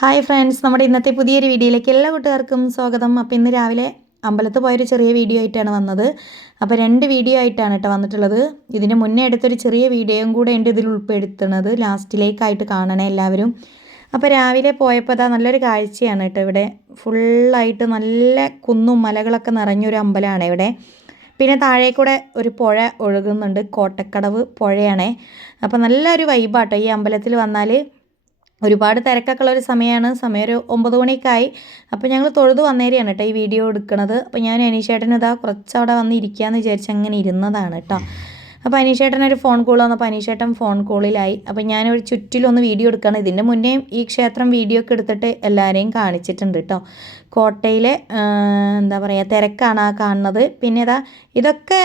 Hi friends, നമ്മുടെ ഇന്നത്തെ പുതിയൊരു വീഡിയോയിലേക്ക് എല്ലാ കൂട്ടുകാർക്കും സ്വാഗതം. അപ്പോൾ ഇന്ന് രാവിലെ അമ്പലത്ത് പോയൊരു ചെറിയ വീഡിയോ ആയിട്ടാണ് വന്നത്. അപ്പോൾ 2 വീഡിയോ ആയിട്ടാണ് കേട്ടോ വന്നിട്ടുള്ളത്. ഇതിന് മുന്നേ എടുത്തൊരു ചെറിയ വീഡിയോയും കൂടെ ഉണ്ട് ഇതിൽ ഉൾപ്പെടുത്തുന്നത്. ലാസ്റ്റിലേക്കായിട്ട് കാണണേ എല്ലാവരും. അപ്പോൾ രാവിലെ പോയപ്പോൾ അതാ നല്ലൊരു കാഴ്ചയാണ് കേട്ടോ. ഇവിടെ ഫുള്ളായിട്ട് നല്ല കുന്നും മലകളൊക്കെ നിറഞ്ഞൊരു അമ്പലമാണ് ഇവിടെ. പിന്നെ താഴേക്കൂടെ ഒരു പുഴ ഒഴുകുന്നുണ്ട്, കോട്ടക്കടവ് പുഴയാണേ. അപ്പോൾ നല്ലൊരു വൈബാട്ടോ ഈ അമ്പലത്തിൽ വന്നാൽ. ഒരുപാട് തിരക്കൊക്കെ ഉള്ള ഒരു സമയമാണ്. സമയം ഒരു 9 മണിയൊക്കെ ആയി. അപ്പോൾ ഞങ്ങൾ തൊഴുത് വന്നേരെയാണ് കേട്ടോ ഈ വീഡിയോ എടുക്കുന്നത്. അപ്പോൾ ഞാൻ അനീഷേട്ടൻ ഇതാ കുറച്ചവിടെ വന്ന് ഇരിക്കാമെന്ന് വിചാരിച്ച് അങ്ങനെ ഇരുന്നതാണ് കേട്ടോ. അപ്പോൾ അനീഷേട്ടൻ ഒരു ഫോൺ കോൾ വന്നപ്പോൾ അനീഷേട്ടൻ ഫോൺ കോളിലായി. അപ്പോൾ ഞാനൊരു ചുറ്റിലൊന്ന് വീഡിയോ എടുക്കുകയാണ്. ഇതിൻ്റെ മുന്നേയും ഈ ക്ഷേത്രം വീഡിയോ ഒക്കെ എടുത്തിട്ട് എല്ലാവരെയും കാണിച്ചിട്ടുണ്ട് കേട്ടോ. കോട്ടയിലെ എന്താ പറയുക തിരക്കാണ് ആ കാണുന്നത്. പിന്നെ ഇതൊക്കെ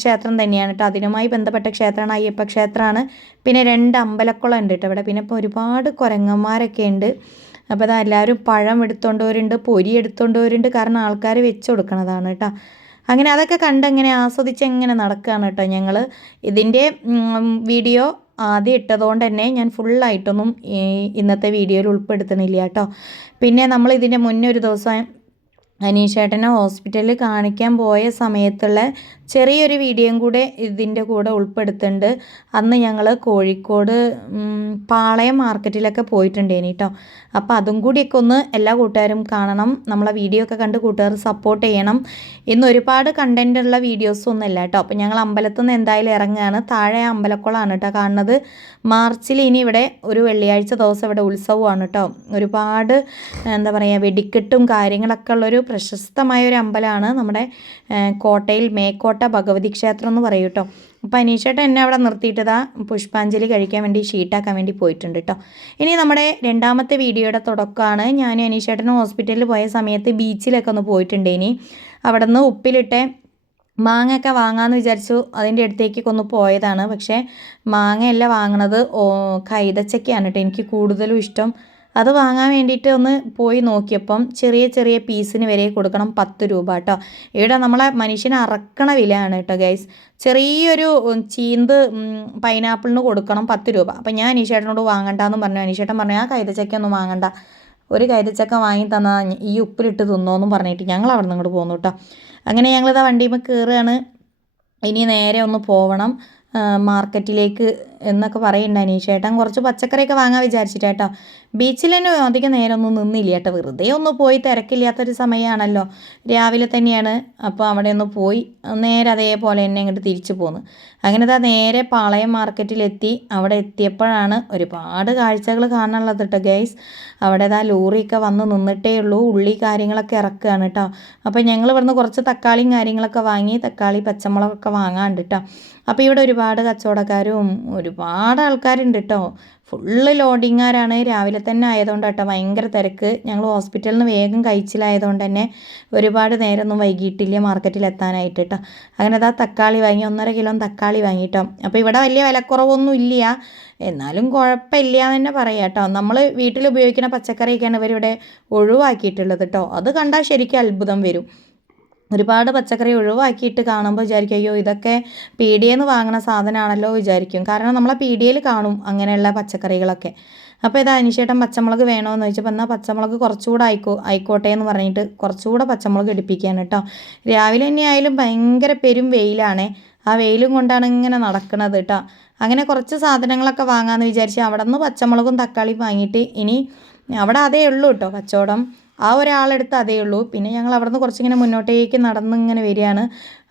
ക്ഷേത്രം തന്നെയാണ് കേട്ടോ. അതിനുമായി ബന്ധപ്പെട്ട ക്ഷേത്രമാണ്, അയ്യപ്പ ക്ഷേത്രമാണ്. പിന്നെ 2 അമ്പലക്കുളം ഉണ്ട് കേട്ടോ ഇവിടെ. പിന്നെ ഇപ്പോൾ ഒരുപാട് കുരങ്ങന്മാരൊക്കെ ഉണ്ട്. അപ്പോൾ എല്ലാവരും പഴം എടുത്തുകൊണ്ട് വരുന്നുണ്ട്, പൊരി എടുത്തുകൊണ്ട് വരുന്നുണ്ട്. കാരണം ആൾക്കാർ വെച്ച് കൊടുക്കണതാണ് കേട്ടോ. അങ്ങനെ അതൊക്കെ കണ്ടിങ്ങനെ ആസ്വദിച്ച് എങ്ങനെ നടക്കുകയാണ് കേട്ടോ ഞങ്ങൾ. ഇതിൻ്റെ വീഡിയോ ആദ്യം ഇട്ടതുകൊണ്ട് തന്നെ ഞാൻ ഫുള്ളായിട്ടൊന്നും ഇന്നത്തെ വീഡിയോയിൽ ഉൾപ്പെടുത്തണില്ല കേട്ടോ. പിന്നെ നമ്മൾ ഇതിൻ്റെ മുന്നേ ഒരു ദിവസം അനീഷേട്ടനെ ഹോസ്പിറ്റലിൽ കാണിക്കാൻ പോയ സമയത്തുള്ള ചെറിയൊരു വീഡിയോയും കൂടെ ഇതിൻ്റെ കൂടെ ഉൾപ്പെടുത്തുന്നുണ്ട്. അന്ന് ഞങ്ങൾ കോഴിക്കോട് പാളയം മാർക്കറ്റിലൊക്കെ പോയിട്ടുണ്ടേനി കേട്ടോ. അപ്പോൾ അതും കൂടിയൊക്കെ ഒന്ന് എല്ലാ കൂട്ടുകാരും കാണണം. നമ്മളെ വീഡിയോ ഒക്കെ കണ്ട് കൂട്ടുകാർ സപ്പോർട്ട് ചെയ്യണം. ഇന്ന് ഒരുപാട് കണ്ടൻ്റ് ഉള്ള വീഡിയോസൊന്നും ഇല്ല കേട്ടോ. അപ്പോൾ ഞങ്ങൾ അമ്പലത്തിൽ നിന്ന് എന്തായാലും ഇറങ്ങുകയാണ്. താഴെ അമ്പലക്കുളമാണ് കേട്ടോ കാണുന്നത്. മാർച്ചിൽ ഇനി ഇവിടെ ഒരു വെള്ളിയാഴ്ച ദിവസം ഇവിടെ ഉത്സവമാണ് കേട്ടോ. ഒരുപാട് എന്താ പറയുക വെടിക്കെട്ടും കാര്യങ്ങളൊക്കെ ഉള്ളൊരു പ്രശസ്തമായ ഒരു അമ്പലമാണ് നമ്മുടെ കോട്ടയിൽ മേക്കോട്ട ഭഗവതി ക്ഷേത്രം എന്ന് പറയും കേട്ടോ. അപ്പോൾ അനീഷേട്ടൻ എന്നെ അവിടെ നിർത്തിയിട്ടതാ പുഷ്പാഞ്ജലി കഴിക്കാൻ വേണ്ടി ഷീട്ടാക്കാൻ വേണ്ടി പോയിട്ടുണ്ട് കേട്ടോ. ഇനി നമ്മുടെ രണ്ടാമത്തെ വീഡിയോയുടെ തുടക്കമാണ്. ഞാൻ അനീഷേട്ടൻ ഹോസ്പിറ്റലിൽ പോയ സമയത്ത് ബീച്ചിലൊക്കെ ഒന്ന് പോയിട്ടുണ്ട്. ഇനി അവിടെ നിന്ന് ഉപ്പിലിട്ട് മാങ്ങയൊക്കെ വാങ്ങാമെന്ന് വിചാരിച്ചു അതിൻ്റെ അടുത്തേക്കൊക്കെ ഒന്ന് പോയതാണ്. പക്ഷേ മാങ്ങയല്ല വാങ്ങണത്, കൈതച്ചക്കയാണ് കേട്ടോ എനിക്ക് കൂടുതലും ഇഷ്ടം. അത് വാങ്ങാൻ വേണ്ടിയിട്ട് ഒന്ന് പോയി നോക്കിയപ്പം ചെറിയ ചെറിയ പീസിന് വരെ കൊടുക്കണം 10 രൂപ കേട്ടോ. ഇവിടെ നമ്മളെ മനുഷ്യനെ അറക്കണ വിലയാണ് കേട്ടോ ഗൈസ്. ചെറിയൊരു ചീന്ത് പൈനാപ്പിളിന് കൊടുക്കണം 10 രൂപ. അപ്പം ഞാൻ അനീഷേട്ടനോട് വാങ്ങണ്ടെന്ന് പറഞ്ഞു. അനീഷേട്ടൻ പറഞ്ഞു ആ കൈതച്ചക്കയൊന്നും വാങ്ങണ്ട, ഒരു കൈതച്ചക്ക വാങ്ങി തന്നാൽ ഈ ഉപ്പിലിട്ട് തിന്നോന്നും പറഞ്ഞിട്ട് ഞങ്ങൾ അവിടെ നിന്ന് ഇങ്ങോട്ട് പോന്നു കേട്ടോ. അങ്ങനെ ഞങ്ങളിതാ വണ്ടിയുമ്പോൾ കയറുകയാണ്. ഇനി നേരെ ഒന്ന് പോവണം മാർക്കറ്റിലേക്ക് എന്നൊക്കെ പറയുന്നുണ്ട് അനീഷേട്ടൻ. കുറച്ച് പച്ചക്കറിയൊക്കെ വാങ്ങാൻ വിചാരിച്ചിട്ടാട്ടോ. ബീച്ചിൽ തന്നെ അധികം നേരമൊന്നും നിന്നില്ല കേട്ടോ. വെറുതെ ഒന്ന് പോയി, തിരക്കില്ലാത്തൊരു സമയമാണല്ലോ, രാവിലെ തന്നെയാണ്. അപ്പോൾ അവിടെ ഒന്ന് പോയി നേരെ അതേപോലെ തന്നെ ഇങ്ങോട്ട് തിരിച്ചു പോന്നു. അങ്ങനെ നേരെ പാളയം മാർക്കറ്റിലെത്തി. അവിടെ എത്തിയപ്പോഴാണ് ഒരുപാട് കാഴ്ചകൾ കാണാനുള്ളത് കേട്ടോ ഗൈസ്. അവിടെ ലോറിയൊക്കെ വന്ന് നിന്നിട്ടേ ഉള്ളൂ, ഉള്ളി കാര്യങ്ങളൊക്കെ ഇറക്കുകയാണ് കേട്ടോ. അപ്പോൾ ഞങ്ങൾ ഇവിടുന്ന് കുറച്ച് തക്കാളിയും കാര്യങ്ങളൊക്കെ വാങ്ങി, തക്കാളി പച്ചമുളകൊക്കെ വാങ്ങാണ്ട് കേട്ടോ. അപ്പോൾ ഇവിടെ ഒരുപാട് കച്ചവടക്കാരും ഒരുപാട് ആൾക്കാരുണ്ട് കേട്ടോ. ഫുള്ള് ലോഡിങ്ങാരാണ്. രാവിലെ തന്നെ ആയതുകൊണ്ട് കേട്ടോ ഭയങ്കര തിരക്ക്. ഞങ്ങൾ ഹോസ്പിറ്റലിൽ നിന്ന് വേഗം കഴിച്ചിലായതുകൊണ്ട് തന്നെ ഒരുപാട് നേരമൊന്നും വൈകിട്ടില്ല മാർക്കറ്റിൽ എത്താനായിട്ട് കേട്ടോ. അങ്ങനെ തക്കാളി വാങ്ങി, 1.5 കിലോ തക്കാളി വാങ്ങിട്ടോ. അപ്പോൾ ഇവിടെ വലിയ വിലക്കുറവൊന്നും ഇല്ല, എന്നാലും കുഴപ്പമില്ല എന്ന് തന്നെ പറയാം കേട്ടോ. നമ്മൾ വീട്ടിൽ ഉപയോഗിക്കുന്ന പച്ചക്കറിയൊക്കെയാണ് ഇവരിവിടെ ഒഴിവാക്കിയിട്ടുള്ളത് കേട്ടോ. അത് കണ്ടാൽ ശരിക്കും അത്ഭുതം വരും. ഒരുപാട് പച്ചക്കറി ഒഴിവാക്കിയിട്ട് കാണുമ്പോൾ വിചാരിക്കും അയ്യോ ഇതൊക്കെ പീടികയിൽ നിന്ന് വാങ്ങണ സാധനമാണല്ലോ വിചാരിക്കും. കാരണം നമ്മളെ പീടികയിൽ കാണും അങ്ങനെയുള്ള പച്ചക്കറികളൊക്കെ. അപ്പോൾ അനീഷേട്ടൻ പച്ചമുളക് വേണമെന്ന് ചോദിച്ചപ്പോൾ എന്നാൽ പച്ചമുളക് കുറച്ചുകൂടെ ആയിക്കോട്ടെ എന്ന് പറഞ്ഞിട്ട് കുറച്ചുകൂടെ പച്ചമുളക് എടുപ്പിക്കുകയാണ് കേട്ടോ. രാവിലെ തന്നെ ആയാലും ഭയങ്കര പെരും വെയിലാണ്. ആ വെയിലും കൊണ്ടാണ് ഇങ്ങനെ നടക്കുന്നത് കേട്ടോ. അങ്ങനെ കുറച്ച് സാധനങ്ങളൊക്കെ വാങ്ങാമെന്ന് വിചാരിച്ച് അവിടെ നിന്ന് പച്ചമുളകും തക്കാളിയും വാങ്ങിയിട്ട് ഇനി അവിടെ അതേ ഉള്ളൂ കേട്ടോ കച്ചവടം. ആ ഒരാളെടുത്ത് അതേ ഉള്ളൂ. പിന്നെ ഞങ്ങൾ അവിടെ നിന്ന് കുറച്ചിങ്ങനെ മുന്നോട്ടേക്ക് നടന്നിങ്ങനെ വരികയാണ്.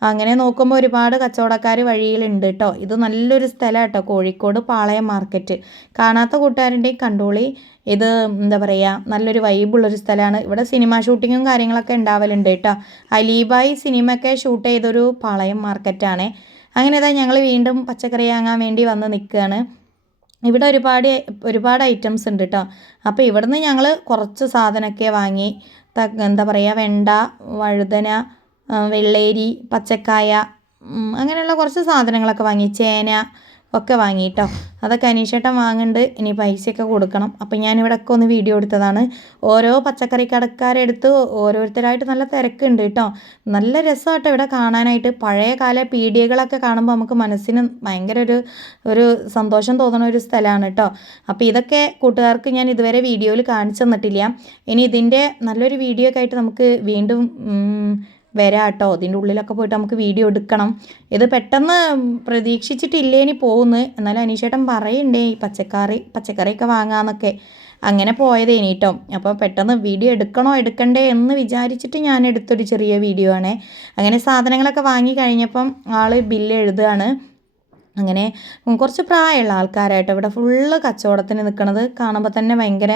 അങ്ങനെ നോക്കുമ്പോൾ ഒരുപാട് കച്ചവടക്കാർ വഴിയിലുണ്ട് കേട്ടോ. ഇത് നല്ലൊരു സ്ഥലമാണ് കേട്ടോ, കോഴിക്കോട് പാളയം മാർക്കറ്റ്. കാണാത്ത കൂട്ടുകാരുണ്ടെങ്കിൽ കണ്ടോളി. ഇത് എന്താ പറയുക നല്ലൊരു വൈബുള്ളൊരു സ്ഥലമാണ്. ഇവിടെ സിനിമ ഷൂട്ടിങ്ങും കാര്യങ്ങളൊക്കെ ഉണ്ടാവലുണ്ട് കേട്ടോ. അലീബായി സിനിമയൊക്കെ ഷൂട്ട് ചെയ്തൊരു പാളയം മാർക്കറ്റാണ്. അങ്ങനെ ഞങ്ങൾ വീണ്ടും പച്ചക്കറി വാങ്ങാൻ വേണ്ടി വന്ന് നിൽക്കുകയാണ്. ഇവിടെ ഒരുപാട് ഐറ്റംസ് ഉണ്ട് കേട്ടോ. അപ്പോൾ ഇവിടുന്ന് ഞങ്ങൾ കുറച്ച് സാധനമൊക്കെ വാങ്ങി. എന്താ പറയുക വെണ്ട, വഴുതന, വെള്ളേരി, പച്ചക്കായ, അങ്ങനെയുള്ള കുറച്ച് സാധനങ്ങളൊക്കെ വാങ്ങി. ചേന ഒക്കെ വാങ്ങി കേട്ടോ. അതൊക്കെ അനീഷേട്ടൻ വാങ്ങുന്നുണ്ട്. ഇനി പൈസയൊക്കെ കൊടുക്കണം. അപ്പം ഞാനിവിടെ ഒക്കെ ഒന്ന് വീഡിയോ എടുത്തതാണ്. ഓരോ പച്ചക്കറി കടക്കാരെടുത്ത് ഓരോരുത്തരായിട്ട് നല്ല തിരക്കുണ്ട് കേട്ടോ. നല്ല രസമാട്ടോ ഇവിടെ കാണാനായിട്ട്. പഴയ കാല പീടികകളൊക്കെ കാണുമ്പോൾ നമുക്ക് മനസ്സിന് ഭയങ്കര ഒരു സന്തോഷം തോന്നുന്ന ഒരു സ്ഥലമാണ് കേട്ടോ. അപ്പോൾ ഇതൊക്കെ കൂട്ടുകാർക്ക് ഞാൻ ഇതുവരെ വീഡിയോയിൽ കാണിച്ചു തന്നിട്ടില്ല. ഇനി ഇതിൻ്റെ നല്ലൊരു വീഡിയോ ഒക്കെ ആയിട്ട് നമുക്ക് വീണ്ടും വരാം കേട്ടോ. ഇതിൻ്റെ ഉള്ളിലൊക്കെ പോയിട്ട് നമുക്ക് വീഡിയോ എടുക്കണം. ഇത് പെട്ടെന്ന് പ്രതീക്ഷിച്ചിട്ടില്ലേനി പോകുന്നു. എന്നാലും അനീഷേട്ടൻ പറയണ്ടേ ഈ പച്ചക്കറിയൊക്കെ വാങ്ങാമെന്നൊക്കെ. അങ്ങനെ പോയതേനി കേട്ടോ. അപ്പോൾ പെട്ടെന്ന് വീഡിയോ എടുക്കണോ എടുക്കണ്ടേ എന്ന് വിചാരിച്ചിട്ട് ഞാൻ എടുത്തൊരു ചെറിയ വീഡിയോ ആണ്. അങ്ങനെ സാധനങ്ങളൊക്കെ വാങ്ങി കഴിഞ്ഞപ്പം ആൾ ബില്ല് എഴുതുകയാണ്. അങ്ങനെ കുറച്ച് പ്രായമുള്ള ആൾക്കാരായിട്ട് ഇവിടെ ഫുള്ള് കച്ചവടത്തിന് നിൽക്കുന്നത് കാണുമ്പോൾ തന്നെ ഭയങ്കര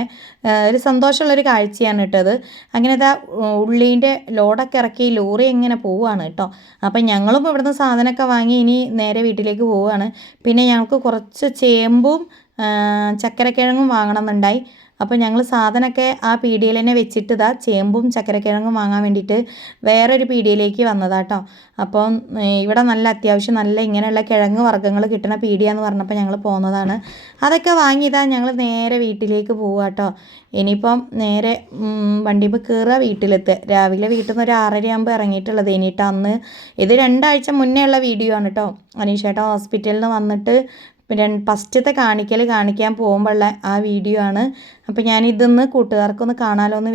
ഒരു സന്തോഷമുള്ളൊരു കാഴ്ചയാണ് കേട്ടത്. അങ്ങനെ ഇതാ ഉള്ളീൻ്റെ ലോഡൊക്കെ ഇറക്കി ലോറി എങ്ങനെ പോവുകയാണ് കേട്ടോ. അപ്പം ഞങ്ങളും ഇവിടുന്ന് സാധനമൊക്കെ വാങ്ങി ഇനി നേരെ വീട്ടിലേക്ക് പോവുകയാണ്. പിന്നെ ഞങ്ങൾക്ക് കുറച്ച് ചേമ്പും ചക്കരക്കിഴങ്ങും വാങ്ങണം എന്നുണ്ടായി. അപ്പോൾ ഞങ്ങൾ സാധനമൊക്കെ ആ പീടികയിൽ തന്നെ വെച്ചിട്ട് ഇതാ ചേമ്പും ചക്കരക്കിഴങ്ങും വാങ്ങാൻ വേണ്ടിയിട്ട് വേറൊരു പീടികയിലേക്ക് വന്നതാട്ടോ. അപ്പം ഇവിടെ നല്ല അത്യാവശ്യം നല്ല ഇങ്ങനെയുള്ള കിഴങ്ങ് വർഗ്ഗങ്ങൾ കിട്ടുന്ന പീടികയെന്ന് പറഞ്ഞപ്പോൾ ഞങ്ങൾ പോകുന്നതാണ്. അതൊക്കെ വാങ്ങിയതാ ഞങ്ങൾ നേരെ വീട്ടിലേക്ക് പോവുക കേട്ടോ. ഇനിയിപ്പം നേരെ വണ്ടിയിൽ കയറുക, വീട്ടിലെത്തുക. രാവിലെ വീട്ടിൽ നിന്ന് ഒരു 6:30 ആകുമ്പോൾ ഇറങ്ങിയിട്ടുള്ളത്. ഇനിയിട്ട് അന്ന് ഇത് 2 ആഴ്ച മുന്നേ ഉള്ള വീഡിയോ ആണ് കേട്ടോ. അനീഷേട്ടൻ ഹോസ്പിറ്റലിൽ നിന്ന് വന്നിട്ട് പിന്നെ ഫസ്റ്റത്തെ കാണിക്കാൻ പോകുമ്പോഴുള്ള ആ വീഡിയോ ആണ്. അപ്പോൾ ഞാനിതൊന്ന് കൂട്ടുകാർക്കൊന്ന് കാണാലോ എന്ന്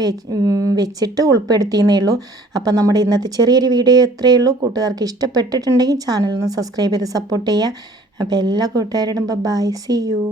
വെച്ചിട്ട് ഉൾപ്പെടുത്തിയെന്നേ ഉള്ളൂ. അപ്പം നമ്മുടെ ഇന്നത്തെ ചെറിയൊരു വീഡിയോ ഇത്രയേ ഉള്ളൂ. കൂട്ടുകാർക്ക് ഇഷ്ടപ്പെട്ടിട്ടുണ്ടെങ്കിൽ ചാനലൊന്ന് സബ്സ്ക്രൈബ് ചെയ്ത് സപ്പോർട്ട് ചെയ്യുക. അപ്പോൾ എല്ലാ കൂട്ടുകാരോടും ബൈ, സീ യു.